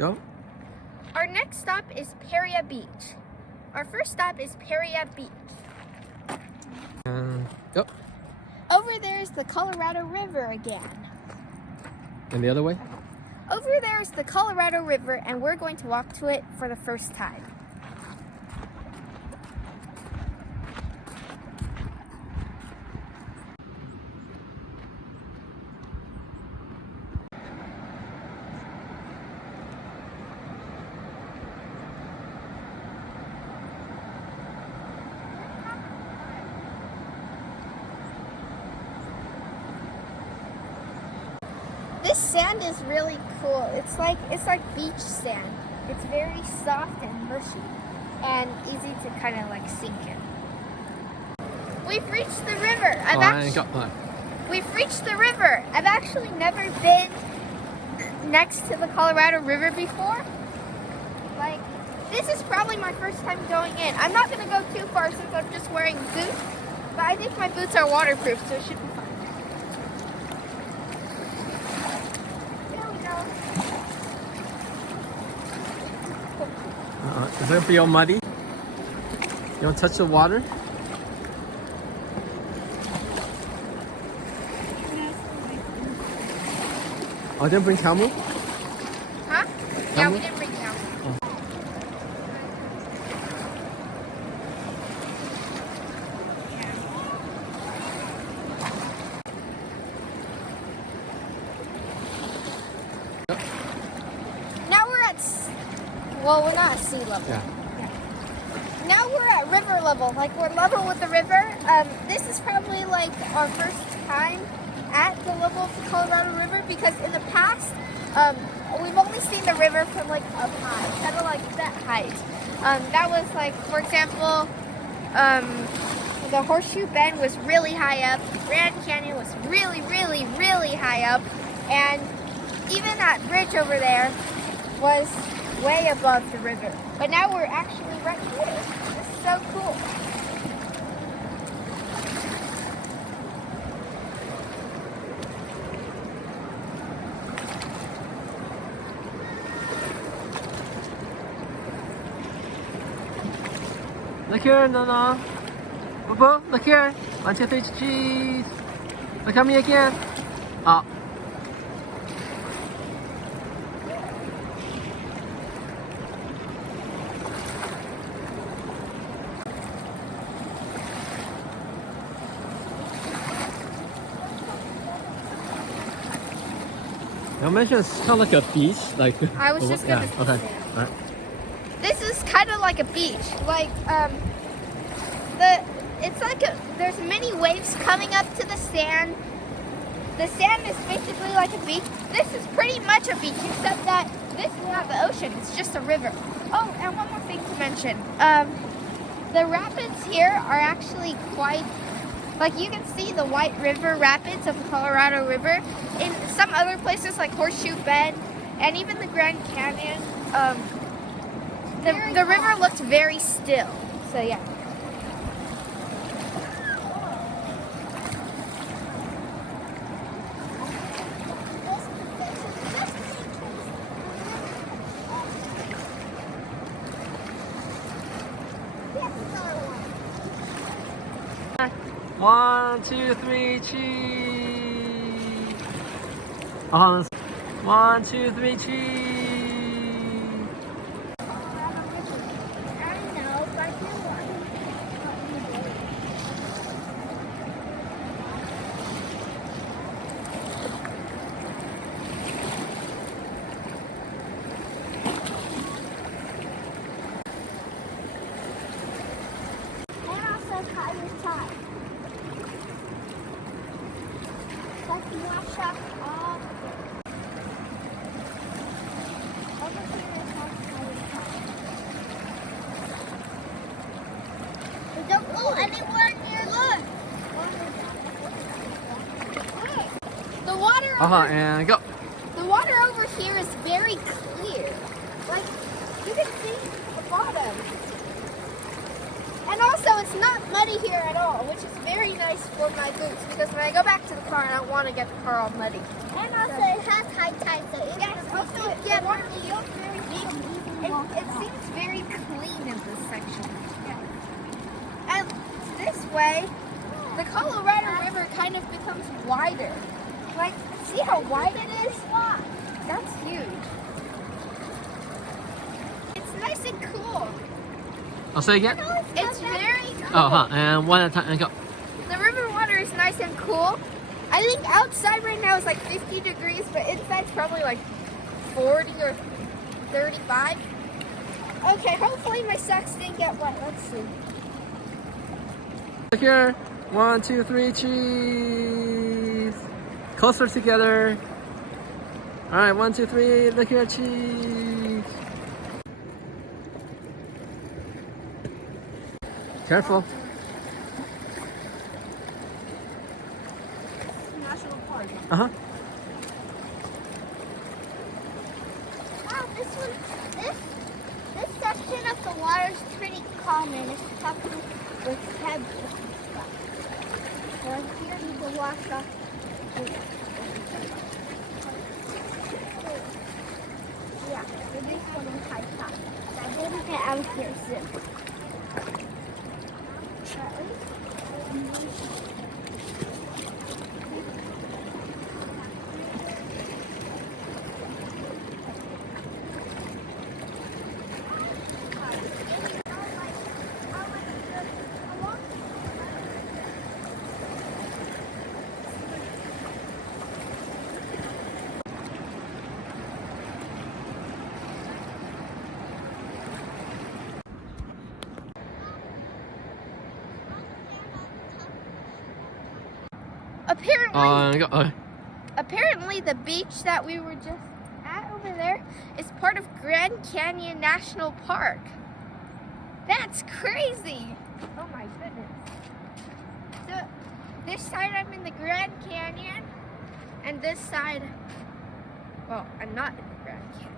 Go. Our next stop is Paria Beach. Our first stop is Paria Beach. Go. Over there is the Colorado River again. And the other way? Over there is the Colorado River, and we're going to walk to it for the first time. This sand is really cool. It's like beach sand. It's very soft and mushy and easy to kind of like sink in. We've reached the river. We've reached the river. I've actually never been next to the Colorado River before. Like, this is probably my first time going in. I'm not going to go too far since I'm just wearing boots, but I think my boots are waterproof, so it should be fine. Is it gonna feel muddy? You wanna touch the water? Oh, didn't bring camera? Huh? Yeah, we didn't bring camera. Oh. Now we're at, well, we're not at sea level. Yeah. Now we're at river level, like we're level with the river. This is probably like our first time at the level of the Colorado River, because in the past, we've only seen the river from like up high, kind of like that height. That was like, for example, the Horseshoe Bend was really high up, the Grand Canyon was really, really, really high up, and even that bridge over there was way above the river. But now we're actually right here. This is so cool. Look here, Nana. Bobo, look here. 1, 2, 3, cheese. Look at me again. Oh. You mentioned it's kind of like a beach, like. I was just gonna say. Okay. All right. This is kind of like a beach. Like, it's like there's many waves coming up to the sand. The sand is basically like a beach. This is pretty much a beach, except that this is not the ocean. It's just a river. Oh, and one more thing to mention. The rapids here are actually quite, like, you can see the White River rapids of the Colorado River. In some other places like Horseshoe Bend and even the Grand Canyon, the river looked very still. So yeah. One, 2, 3, cheese. 1, 2, 3, cheese. Don't go anywhere near, look. The water And go. The water over here is very clear. Like, you can see the bottom. And also, it's not muddy here at all, which is very nice for my boots because when I go back to the car, I don't want to get the car all muddy. And also, it has high tide, so it Also, yeah, water feels very clean. It seems very clean in this section. Yeah. And this way, the Colorado River kind of becomes wider. Like, see how wide it is? That's huge. It's nice and cool. I'll say again. It's very cool. Oh, huh. And one at a time. And go. The river water is nice and cool. I think outside right now is like 50 degrees, but inside's probably like 40 or 35. Okay, hopefully my socks didn't get wet. Let's see. Look here. 1, 2, 3, cheese. Closer together. All right, 1, 2, 3. Look here, cheese. Careful. National Park. Uh-huh. Wow, this section of the water is pretty calm and it's talking with pebbles and stuff. So here you can wash off. Yeah, we're just going to high top. I didn't get out here soon. Apparently, apparently the beach that we were just at over there is part of Grand Canyon National Park. That's crazy. Oh my goodness. So this side I'm in the Grand Canyon and this side, well, I'm not in the Grand Canyon.